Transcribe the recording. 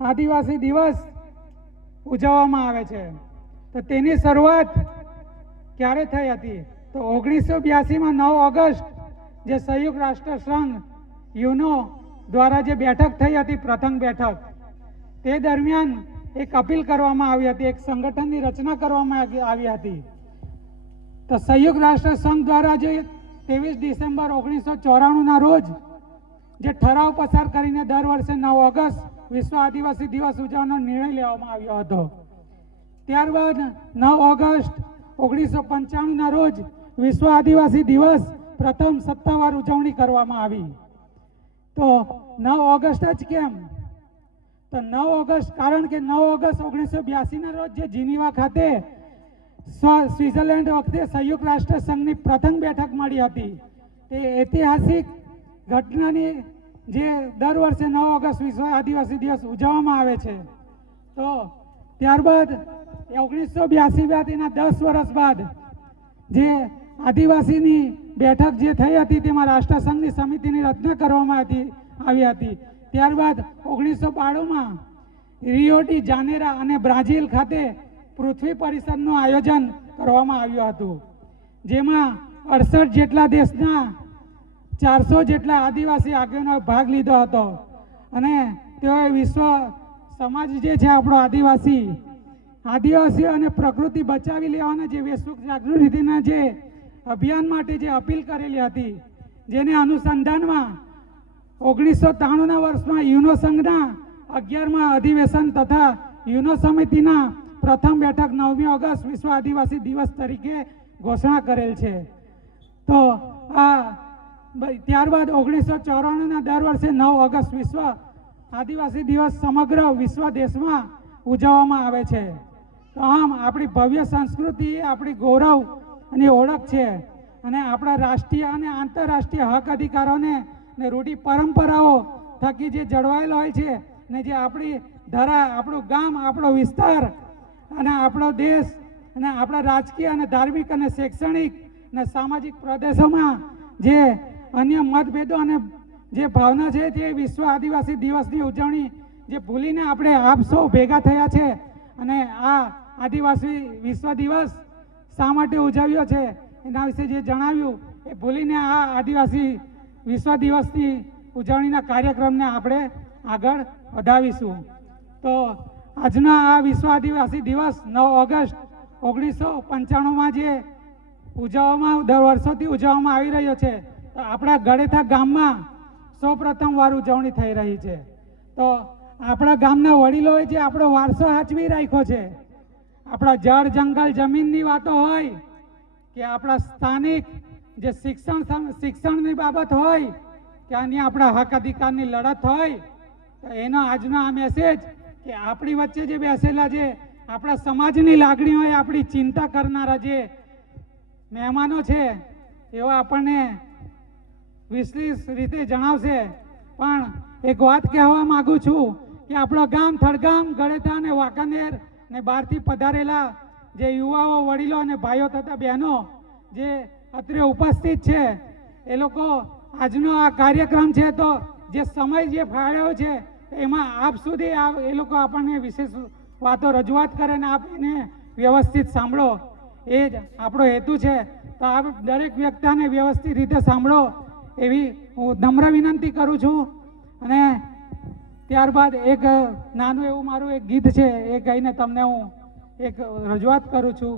આદિવાસી દિવસ ઉજવવામાં આવે છે। તો તેની શરૂઆત ક્યારે થઈ હતી? તો 1982માં 9 ઓગસ્ટ જે સંયુક્ત રાષ્ટ્ર સંઘ યુનો દ્વારા જે બેઠક થઈ હતી, પ્રથમ બેઠક, તે દરમિયાન એક અપીલ કરવામાં આવી હતી, એક સંગઠનની રચના કરવામાં આવી હતી। તો સંયુક્ત રાષ્ટ્ર સંઘ દ્વારા જે 23 ડિસેમ્બર 1994ના રોજ જે ઠરાવ પસાર કરીને દર વર્ષે 9 ઓગસ્ટ વિશ્વ આદિવાસી દિવસ ઉજવવાનો નિર્ણય લેવામાં આવ્યો હતો। ત્યારબાદ 9 ઓગસ્ટ 1995ના રોજ વિશ્વ આદિવાસી દિવસ પ્રથમ સત્તાવાર ઉજવણી કરવામાં આવી। તો 9 ઓગસ્ટ જ કેમ? તો 9 ઓગસ્ટ કારણ કે 9 ઓગસ્ટ 1982ના રોજ જે જીનીવા ખાતે સ્વિટ્ઝરલેન્ડ વખતે સંયુક્ત રાષ્ટ્ર સંઘની પ્રથમ બેઠક મળી હતી। તે ઐતિહાસિક ઘટનાની જે દર વર્ષે 9 ઓગસ્ટ વિશ્વ આદિવાસી દિવસ ઉજવવામાં આવે છે। તો ત્યારબાદ 1982 બાદ એના 10 વર્ષ બાદ જે આદિવાસીની બેઠક જે થઈ હતી તેમાં રાષ્ટ્રસંઘની સમિતિની રચના કરવામાં આવી હતી। ત્યારબાદ 1992માં રિયો ડી જાનેરા અને બ્રાઝિલ ખાતે પૃથ્વી પરિષદનું આયોજન કરવામાં આવ્યું હતું, જેમાં 68 જેટલા દેશના 400 જેટલા આદિવાસી આગેવાનોએ ભાગ લીધો હતો અને તેઓએ વિશ્વ સમાજ જે છે આપણો આદિવાસીઓ અને પ્રકૃતિ બચાવી લેવાના જે વૈશ્વિક જાગૃતિના જે અભિયાન માટે જે અપીલ કરેલી હતી, જેને અનુસંધાનમાં 1993ના વર્ષમાં યુનો સંઘના 11મા અધિવેશન તથા યુનો સમિતિના પ્રથમ બેઠક 9મી ઓગસ્ટ વિશ્વ આદિવાસી દિવસ તરીકે ઘોષણા કરેલ છે। તો આ ત્યારબાદ 1994ના દર વર્ષે 9 ઓગસ્ટ વિશ્વ આદિવાસી દિવસ સમગ્ર વિશ્વ દેશમાં ઉજવવામાં આવે છે। તો આમ આપણી ભવ્ય સંસ્કૃતિ એ આપણી ગૌરવ અને ઓળખ છે અને આપણા રાષ્ટ્રીય અને આંતરરાષ્ટ્રીય હક અધિકારોને ને રૂઢિ પરંપરાઓ થકી જે જળવાયેલો હોય છે ને જે આપણી ધરા, આપણું ગામ, આપણો વિસ્તાર અને આપણો દેશ અને આપણા રાજકીય અને ધાર્મિક અને શૈક્ષણિક અને સામાજિક પ્રદેશોમાં જે અન્ય મતભેદો અને જે ભાવના છે તે વિશ્વ આદિવાસી દિવસની ઉજવણી જે ભૂલીને આપણે આપ સૌ ભેગા થયા છે અને આ આદિવાસી વિશ્વ દિવસ શા માટે ઉજવ્યો છે એના વિશે જે જણાવ્યું એ ભૂલીને આ આદિવાસી વિશ્વ દિવસની ઉજવણીના કાર્યક્રમને આપણે આગળ વધાવીશું। તો આજના આ વિશ્વ આદિવાસી દિવસ 9 ઓગસ્ટ 1995માં જે ઉજવવામાં દર વર્ષોથી ઉજવવામાં આવી રહ્યો છે, તો આપણા ગળેથા ગામમાં સૌ પ્રથમ વાર ઉજવણી થઈ રહી છે। તો આપણા ગામના વડીલોએ જે આપણો વારસો સાચવી રાખ્યો છે, આપણા જળ જંગલ જમીનની વાતો હોય કે આપણા સ્થાનિક જે શિક્ષણની બાબત હોય કે અન્ય આપણા હક અધિકારની લડત હોય, તો એનો આજનો આ મેસેજ કે આપણી વચ્ચે જે બેસેલા જે આપણા સમાજની લાગણી હોય, આપણી ચિંતા કરનારા જે મહેમાનો છે એવો આપણને વિશેષ રીતે જણાવશે। પણ એક વાત કહેવા માગું છું કે આપણો ગામ થડગામ, ગળેથા અને વાંકાનેર ને બહારથી પધારેલા જે યુવાઓ, વડીલો અને ભાઈઓ તથા બહેનો જે અત્રે ઉપસ્થિત છે, એ લોકો આજનો આ કાર્યક્રમ છે તો જે સમય જે ફાળ્યો છે એમાં આપ સુધી એ લોકો આપણને વિશેષ વાતો રજૂઆત કરે ને આપ એને વ્યવસ્થિત સાંભળો, એ જ આપણો હેતુ છે। તો આપ દરેક વ્યક્તિને વ્યવસ્થિત રીતે સાંભળો એવી હું નમ્ર વિનંતી કરું છું। અને ત્યારબાદ એક નાનું એવું મારું એક ગીત છે, એ ગાઈને તમને હું એક રજૂઆત કરું છું।